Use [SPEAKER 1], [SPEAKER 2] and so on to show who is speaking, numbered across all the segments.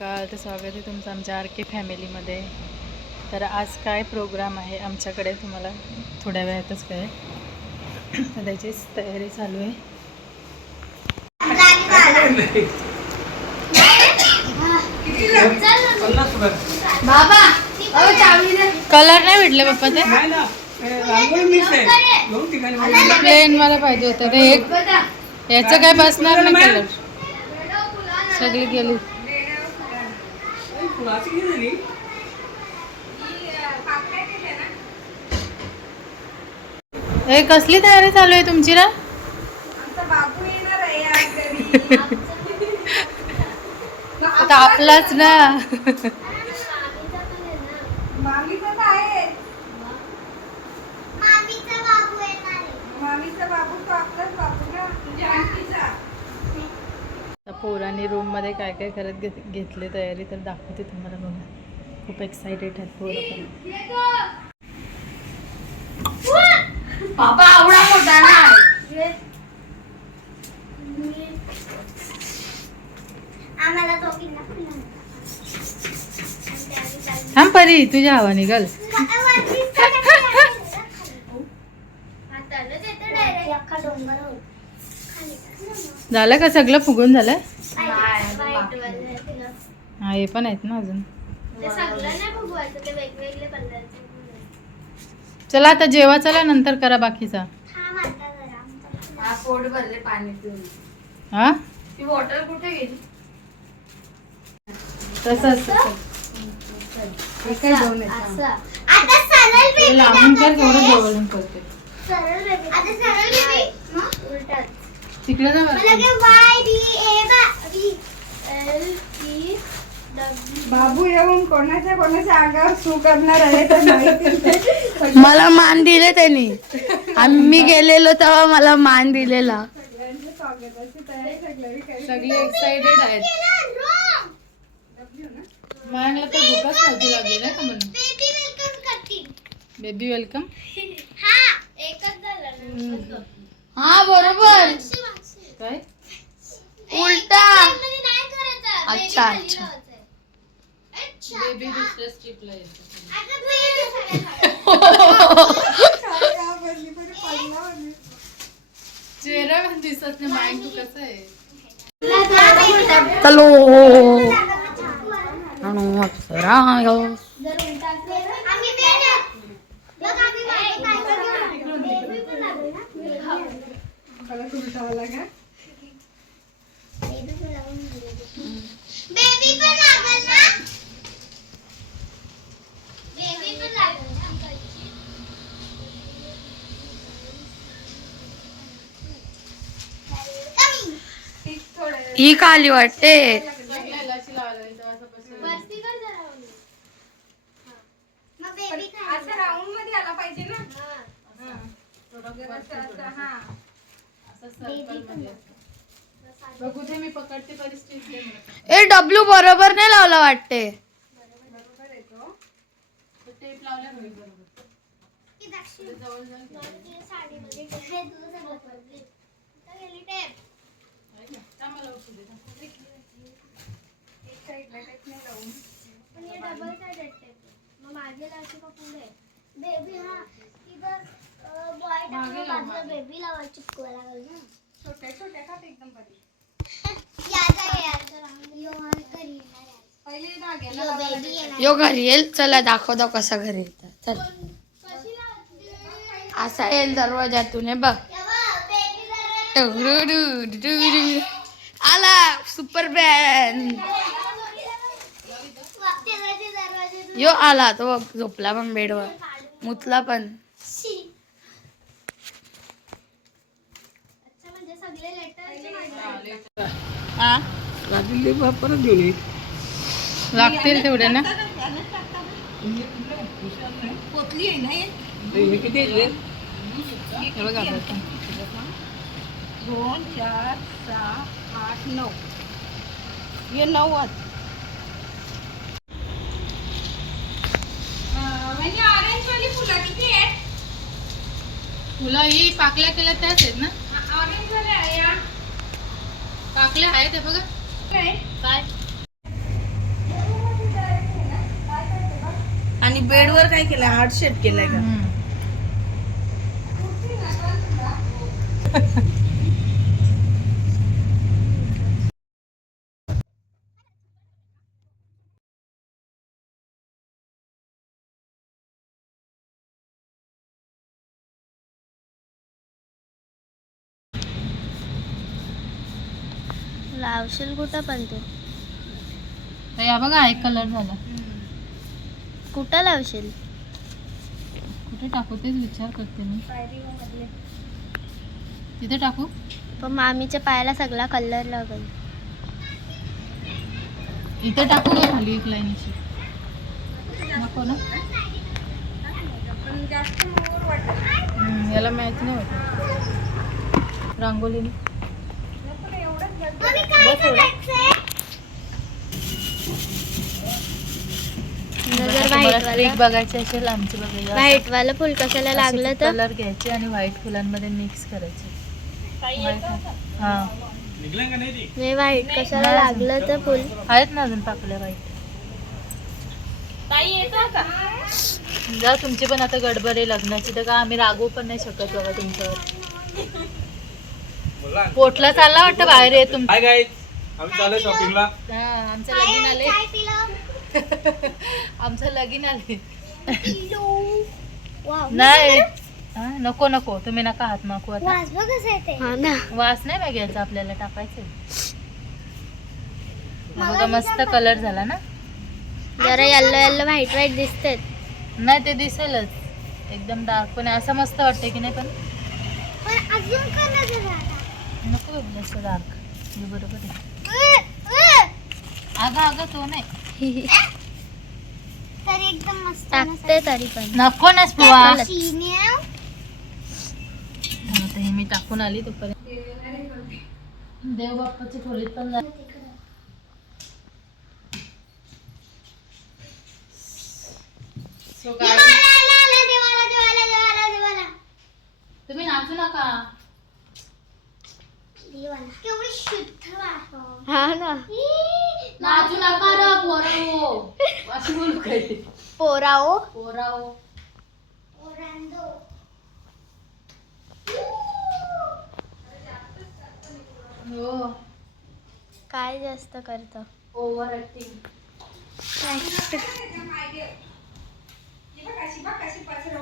[SPEAKER 1] सकाळ तर स्वागत आहे तुमचं आमच्या आर के फॅमिलीमध्ये. तर आज काय प्रोग्राम आहे आमच्याकडे तुम्हाला थोड्या वेळातच काय तर त्याचीच तयारी चालू आहे. कलर नाही भेटले पप्पा ते? प्लेन मला पाहिजे होतं ते एक याचं काय बसणार नाही कलर? सगळी गेली.
[SPEAKER 2] किती झाली
[SPEAKER 1] हे कसली तयारी चालू आहे तुमची ना आता आपलाच ना आता पोरांनी रूममध्ये काय काय करत घेत घेतले तयारी तर दाखवते तुम्हाला बघा. खूप एक्सायटेड आहेत पोरं पण.
[SPEAKER 3] आवडा मोठा नाही
[SPEAKER 4] आम्हाला दोघींना पण
[SPEAKER 1] थांब परी तुझ्या हवा निघाल.
[SPEAKER 4] डोंगर
[SPEAKER 1] झालं का सगळं फुगून झालं. हा हे पण आहेत ना अजून.
[SPEAKER 4] ते सगळं नाही बघवायचं ते वेगवेगळे कलरचे
[SPEAKER 1] चला आता जेवा चला नंतर करा बाकीचा.
[SPEAKER 3] हा पोट भरले पाणी पिऊन.
[SPEAKER 1] हा?
[SPEAKER 3] ती बॉटल कुठे गेली?
[SPEAKER 1] तसंच
[SPEAKER 4] असं. आता सरळ baby
[SPEAKER 1] लांबून कर. थोडं जवळून करते तिकडे जा
[SPEAKER 4] E, W.
[SPEAKER 5] बाबू येऊन कोणाच्या कोणाच्या अंगावर सू करणार आहे तर माहिती.
[SPEAKER 3] मला मान दिले त्यांनी आम्ही गेलेलो तेव्हा मला मान दिलेला
[SPEAKER 5] सगळी
[SPEAKER 1] एक्साइटेड आहेत. मॅमला तर भूकच नव्हती लागली ना का म्हणून
[SPEAKER 4] Baby welcome करतील.
[SPEAKER 1] बेबी वेलकम
[SPEAKER 4] हा एकच झालं ना.
[SPEAKER 3] हा बरोबर.
[SPEAKER 1] काय
[SPEAKER 3] उलटा
[SPEAKER 4] मध्ये नाही करायचं. Baby
[SPEAKER 3] अच्छा,
[SPEAKER 4] खाली
[SPEAKER 3] अच्छा.
[SPEAKER 4] लावायचंय. अच्छा.
[SPEAKER 1] बेबी दुसऱ्या स्ट्रीपला येते
[SPEAKER 4] आता baby सगळ्या
[SPEAKER 5] काय का बनली बरं पडला म्हणजे.
[SPEAKER 1] चेहरा पण दिसत नाही माइंड तू कसं आहे
[SPEAKER 3] चलो आणू अप्सरा यो.
[SPEAKER 4] जर उलटा असेल तर- आम्ही baby- बघ, आम्ही baby काय करतो? Baby पण लागेल ना?
[SPEAKER 5] परत उलटावला का
[SPEAKER 4] Baby पण लागून गेली. Baby पण लागेल ना? Baby पण लागेल ना? Coming.
[SPEAKER 3] ही खाली वाटते
[SPEAKER 4] वरती कर जरा वरती. हा. मग baby खाली.
[SPEAKER 5] असं राऊंडमध्ये आला पाहिजे ना
[SPEAKER 4] हा.
[SPEAKER 5] जरासं असं, हा
[SPEAKER 1] बघू दे मी पकडते परिस्थिती.
[SPEAKER 3] ए डब्ल्यू बरोबर नाही लावला वाटते.
[SPEAKER 1] बरोबर
[SPEAKER 4] की दाक्षी. मला तिला साडीमध्ये ठेव. हे तुझं सगळं पडले. इथं गेली tape.
[SPEAKER 5] एक साईडला टेप नाही लावून
[SPEAKER 4] पण हे double sided tape आहे. मग मागे लावायची का पुढे? हा. बाजूला चिपकवायला लागेल ना.
[SPEAKER 5] छोट्या छोट्या का एकदम बरी
[SPEAKER 4] याचा. यो घरी येणार आहे.
[SPEAKER 5] पहिले धाग्याला
[SPEAKER 4] यो baby येणार.
[SPEAKER 3] यो घरी येईल चला दाखव दाव कसा घरी येतात चल? असा येईल दरवाजातून हे बघ. आला सुपर बॅन
[SPEAKER 4] दरवाजे- दरवाजे
[SPEAKER 3] यो आला तो बघ झोपला पण बेडवर मुतला पण.
[SPEAKER 1] हा
[SPEAKER 2] परत घेऊन ये.
[SPEAKER 1] लागतील तेवढे ना.
[SPEAKER 2] हे? किती आहेत रे?
[SPEAKER 1] हे बघा आता.
[SPEAKER 5] दोन चार सहा आठ नऊ. हे नव्वद म्हणजे ऑरेंज वाली फुलं किती
[SPEAKER 1] ही पाकल्या केल्या त्याच आहेत ना?
[SPEAKER 5] ऑरेंज आहे
[SPEAKER 1] पाकल्या आहेत बघा.
[SPEAKER 5] काय
[SPEAKER 1] काय?
[SPEAKER 5] आणि बेडवर काय केलं? हार्ट शेप केलाय का?
[SPEAKER 4] लावशील कुठं पण तू.
[SPEAKER 1] तर या बघा एक कलर झाला.
[SPEAKER 4] कुठं लावशील?
[SPEAKER 1] कुठे टाकू तेच विचार करते मी. तिथे टाकू?
[SPEAKER 4] पण मामीच्या पायाला सगळा कलर लागेल.
[SPEAKER 1] इथे टाकू का खाली एक लाईनची नको ना. हम्म, याला मॅच नाही होत रांगोली
[SPEAKER 4] जर व्हाईट
[SPEAKER 1] ट्रिक बघायची असेल आमची बघायला
[SPEAKER 4] व्हाईट वाला फुल कशाला लागलं तर?
[SPEAKER 1] कलर घ्यायचे आणि व्हाईट फुलांमध्ये मिक्स करायचे. हा.
[SPEAKER 4] नाही व्हाईट कशाला लागलं तर फुल?
[SPEAKER 1] आहेत ना अजून पाकल्या व्हाईट जा तुमची पण आता गडबड आहे लग्नाची तर का आम्ही रागवू पण नाही शकत बघा तुमच्यावर. पोटला चालला वाटतं बाहेर आहे तुम
[SPEAKER 2] हाय गाईज आम्ही चालू शॉपिंगला
[SPEAKER 1] हा, आमचं लगीन आले आमचं लगीन आले नाही. हा, नको नको. तुम्ही नका हात माकू आता.
[SPEAKER 4] हा ना.
[SPEAKER 1] वास नाही बघ घ्यायचा आपल्याला टाकायचं. बघा मस्त कलर झाला ना.
[SPEAKER 4] जरा येल्लो येल्लो व्हाईट व्हाईट दिसते
[SPEAKER 1] नाही ते दिसेलच. एकदम डार्क पण असं मस्त वाटते की नाही पण? नको बघ जास्त डार्क बरोबर आहे. अगं अगं तो नाही.
[SPEAKER 4] तरी एकदम मस्त टाकते तरी पण.
[SPEAKER 1] नको ना हे मी टाकून आली तोपर्यंत. देव बाप्पाची खोलीत पण जा तुम्ही नाचू नका.
[SPEAKER 4] केवढी शुद्ध वाटतो. हा ना.
[SPEAKER 1] नाचू नका रे पोराओ अशी बोलू काय
[SPEAKER 4] पोराओ
[SPEAKER 1] पोराओ हो.
[SPEAKER 4] काय जास्त करतो?
[SPEAKER 1] ओव्हर ऍक्टिंग
[SPEAKER 5] मामा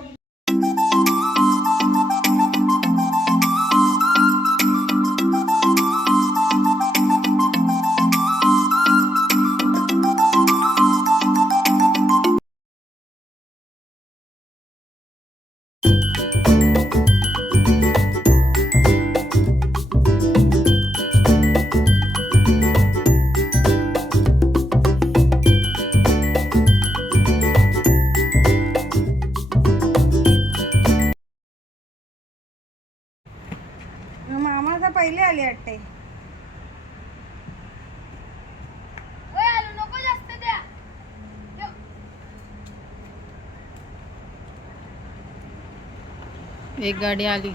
[SPEAKER 1] एक गाडी आली.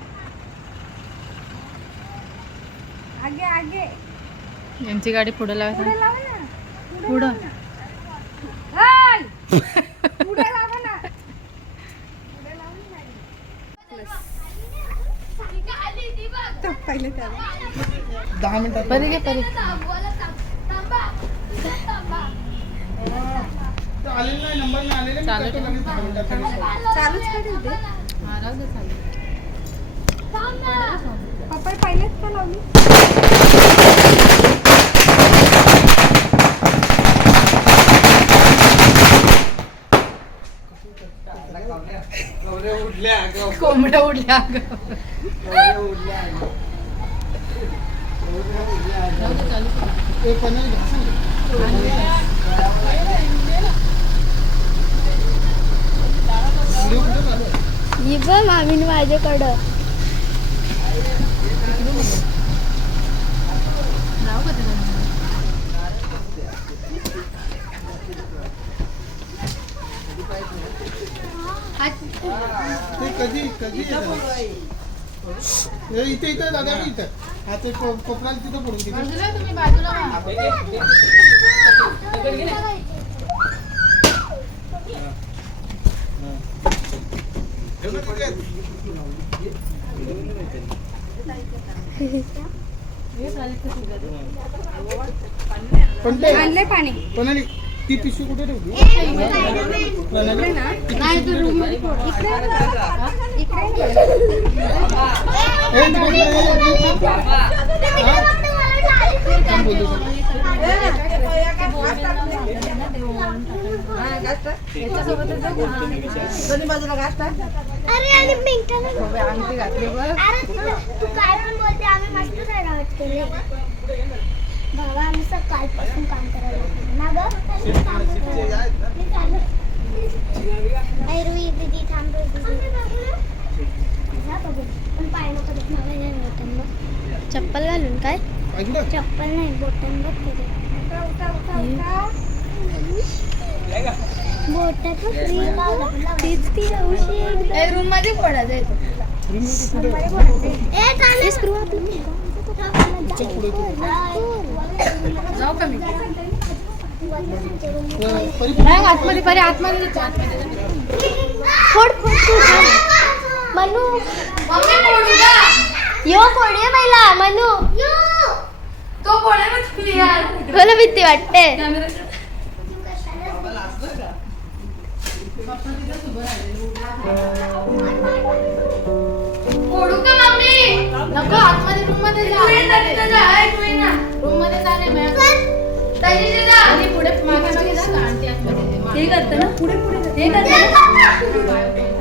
[SPEAKER 5] आगे आगे.
[SPEAKER 1] यांची गाडी पुढे लावायची
[SPEAKER 5] पुढे लावा ना.
[SPEAKER 1] पुढं
[SPEAKER 5] हाय! पुढे लावा ना. तो पहिले
[SPEAKER 2] दहा मिनिटात
[SPEAKER 1] परी घे परी. चालू
[SPEAKER 5] चालूच करेल ते
[SPEAKER 1] हा, राहू दे चालू.
[SPEAKER 5] पप्पा का लावली
[SPEAKER 2] गौ-
[SPEAKER 1] कोंबड्या उडल्या अगं.
[SPEAKER 2] गौऱ्या उठल्या गौऱ्या उठल्या.
[SPEAKER 1] राहू दे, चालू कर.
[SPEAKER 2] ते पनीर घ्या. व्हिडिओ कुठे चालू आहे?
[SPEAKER 4] ही बघ मामीन माझ्याकडं
[SPEAKER 1] लावू का त्याला?
[SPEAKER 2] ते कधी कधी येतात? हे इथे इथे दादा इथं. हा ते तिथं पडून तिथे
[SPEAKER 1] बाजूला तुम्ही बाजूला व्हा.
[SPEAKER 2] पण ते
[SPEAKER 5] आणले पाणी.
[SPEAKER 2] प्रणाली ती पिशवी कुठे
[SPEAKER 3] घातली बघ
[SPEAKER 4] तू काय पण बोलते आम्ही मस्त सजावट केली बाबा आम्ही सकाळपासून काम करायला लागलो. ना गं मी रुई दीदी थांब. पण पाय नको दुख मला नाही बोटन बघ. चप्पल घालून काय? चप्पल नाही बोटन बघ तिथे. बोटात तीच ती औषध
[SPEAKER 3] रूममध्ये फोडायचं आहे
[SPEAKER 4] ए स्क्रू
[SPEAKER 3] जाऊ का मी
[SPEAKER 2] परी
[SPEAKER 3] नाही आतमध्ये परी आतमध्ये जातो, आतमध्ये जातो.
[SPEAKER 4] फोड फोड तू मनू. यो फोडे पहिला मनू.
[SPEAKER 3] तो फोडा ना तुम्ही यार
[SPEAKER 4] मला भीती वाटते.
[SPEAKER 3] नको आतमध्ये रूममध्ये जा रूममध्ये जा नाही मॅम. आणि पुढे मागे मागे जा आंटी आतमध्ये. हे करते ना पुढे पुढे. हे करते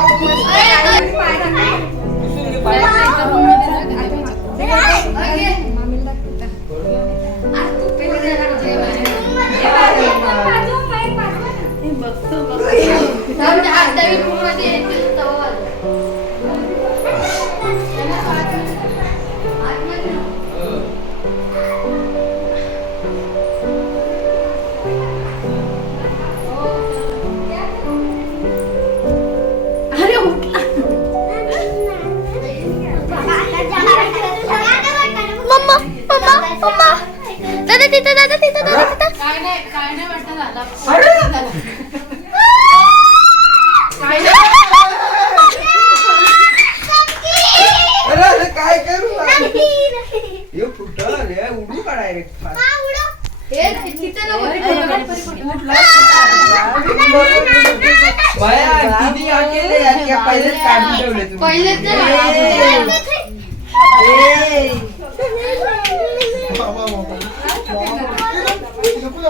[SPEAKER 4] Aku pengen main तिथं दादा तिथं दादा तिथं
[SPEAKER 3] काय नाही काय नाही वाटत झाला काय नाही
[SPEAKER 6] अरे अरे काय करू हे फुटलं रे उडू का डायरेक्ट
[SPEAKER 3] हे नाही, तिथं नको
[SPEAKER 6] बाया किती अकेले यार क्या पहिलेच काढून ठेवले तुम्ही
[SPEAKER 3] पहिलेच
[SPEAKER 6] ए, ए.
[SPEAKER 2] बाबा बाबा नको जा.
[SPEAKER 3] ए, पंखा नको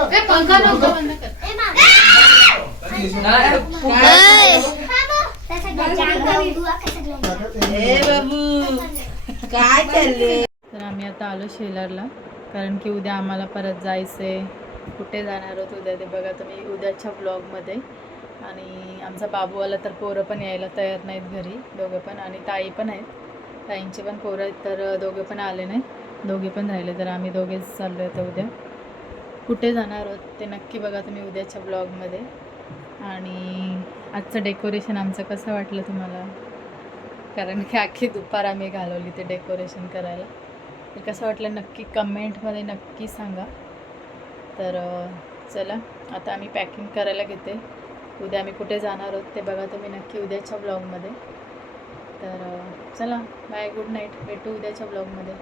[SPEAKER 3] बंद कर
[SPEAKER 6] नाही, ए बाबू काय चालले
[SPEAKER 1] तर आम्ही आता आलो शेलारला कारण की उद्या आम्हाला परत जायचं आहे कुठे जाणार आहोत उद्या ते बघा तुम्ही उद्याच्या ब्लॉगमध्ये आणि आमचा बाबूवाला तर पोरं पण यायला तयार नाहीत घरी दोघं पण आणि ताई पण आहेत. ताईंचे पण पोरं आहेत तर दोघे पण आले नाहीत. दोघे पण राहिले तर आम्ही दोघेच चाललो आता उद्या. कुठे जाणार आहोत ते नक्की बघा तुम्ही उद्याच्या ब्लॉगमध्ये आणि आजचं डेकोरेशन आमचं कसं वाटलं तुम्हाला? कारण की अख्खी दुपार आम्ही घालवली ते डेकोरेशन करायला. तर कसं वाटलं नक्की कमेंटमध्ये नक्की सांगा. तर चला आता आम्ही पॅकिंग करायला घेते. उद्या आम्ही कुठे जाणार आहोत ते बघा तुम्ही नक्की उद्याच्या ब्लॉगमध्ये तर चला बाय गुड नाईट भेटू उद्याच्या ब्लॉगमध्ये